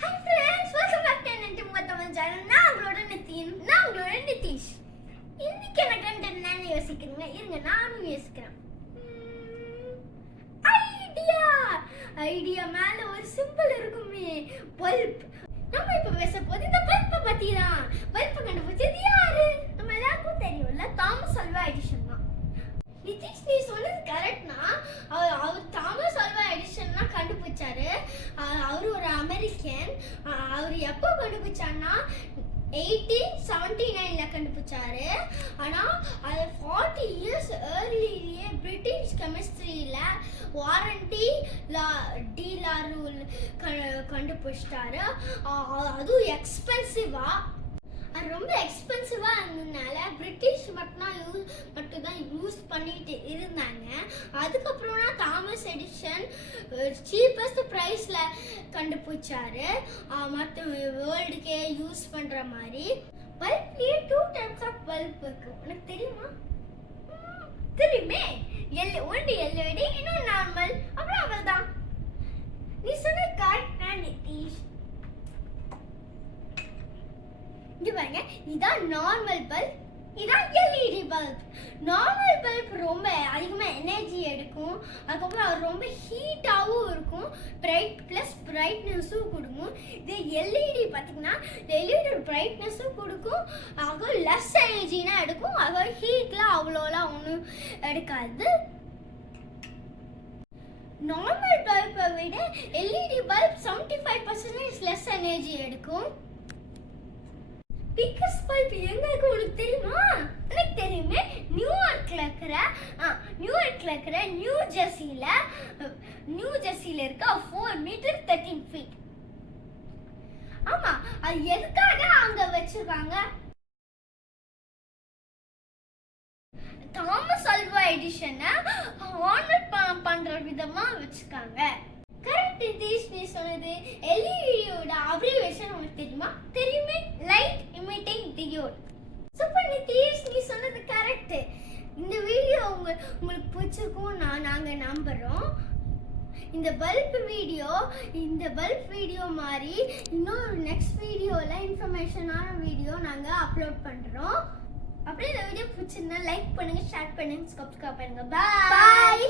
Hi friends, welcome back to Nitty Tamil channel. நான் உங்களோட நிதின், நான் உங்களோட நிதிஷ். இன்னைக்கு என்ன கண்டென்ட் என்னன்னு யோசிக்கிறீங்க? இருங்க நானும் யோசிக்கிறேன். ஐடியா மேல ஒரு சிம்பிள் இருக்குமே, பல்ப். நம்ம இப்ப பேச போது இந்த பல்பை பத்தி தான். பல்பை கண்டுபிடிச்சது யாரு? நம்ம எல்லாருக்கும் தெரியும்ல, தாமஸ் ஆல்வா எடிசன் தான். நிதிஷ் நீ சொன்னது கரெக்ட்னா, அவர் தாமஸ் ஆல்வா எடிசன் தான் கண்டுபிடிச்சாரு. அவர் ஒரு அமெரிக்கன். அவர் எப்போ கண்டுபிடிச்சார்னா 1879ல கண்டுபிடிச்சாரு. ஆனா அது 40 இயர்ஸ் ஏர்லியே பிரிட்டிஷ் கெமிஸ்ட்ரியில வாரண்டி டி லாரூல் கண்டுபிடிச்சிட்டாரு. அதுவும் எக்ஸ்பென்சிவா, அது ரொம்ப எக்ஸ்பென்சிவா இருந்ததுனால பிரிட்டிஷ் மட்டும் தான் யூஸ் பண்ணிட்டு இருந்தாங்க. அதுக்கப்புறம் தான் தாமஸ் எடிசன் சீப்பஸ்ட் பிரைஸ்ல கண்டுபிடிச்சாரு. மற்ற வேர்ல்டுக்கே யூஸ் பண்ற மாதிரி. பல்ப்லயே 2 டைப்ஸ் ஆஃப் பல்ப் இருக்கு. உனக்கு தெரியுமா? தெரியுமே. ஒன்று எல்இடி, இன்னொன்று நார்மல். அப்புறம் அவ்வளவுதான். நீ சொன்ன கரெக்டா நிதிஷ். இங்க பாருங்க, இதான் நார்மல் பல்ப், இதான் எல்இடி பல்ப். நார்மல் பல்ப் ரொம்ப அதிகமா எனர்ஜி எடுக்கும். அதுக்கப்புறம் அது ரொம்ப ஹீட்டாகவும் இருக்கும். பிரைட்னஸும் கொடுக்கும். இது எல்இடி பார்த்தீங்கன்னா எல்இடி பிரைட்னஸும் கொடுக்கும். ஆக லெஸ் எனர்ஜினா எடுக்கும். ஆக ஹீட்லாம் அவ்வளோலாம் ஒன்றும் எடுக்காது. நார்மல் பல்பை விட எல்இடி பல்ப் 75% லெஸ் எனர்ஜி எடுக்கும். பிக்கஸ்ட் பல்ப் எங்க இருக்கு உனக்கு தெரியுமா? எனக்கு தெரியுமே. நியூயார்க்ல இருக்கிற நியூ ஜெர்சில இருக்க 4 மீட்டர் 13 ஃபீட். ஆமா, அது எதுக்காக அங்க வச்சிருக்காங்க? தாமஸ் ஆல்வா எடிசனை ஹானர் பண்ற விதமா வச்சிருக்காங்க. கரெக்ட் நிதிஷ், நீ சொன்னது. எல்இடியோட அப்ரிவேஷன் உனக்கு தெரியுமா? தெரியுமே, லைட் எமிட்டிங் டியோட். சூப்பர் நிதிஷ், நீ சொன்னது கரெக்ட். இந்த வீடியோ உங்களுக்கு பிடிச்சிருக்கும் நாங்க நம்புறோம். இந்த பல்ப் வீடியோ மாதிரி இன்னொரு நெக்ஸ்ட் வீடியோல இன்ஃபர்மேஷனான வீடியோ நாங்க அப்லோட் பண்றோம். அப்படியே இந்த வீடியோ பிடிச்சிருந்தா லைக் பண்ணுங்க, ஷேர் பண்ணுங்க, சப்ஸ்கிரைப் பண்ணுங்க. பை.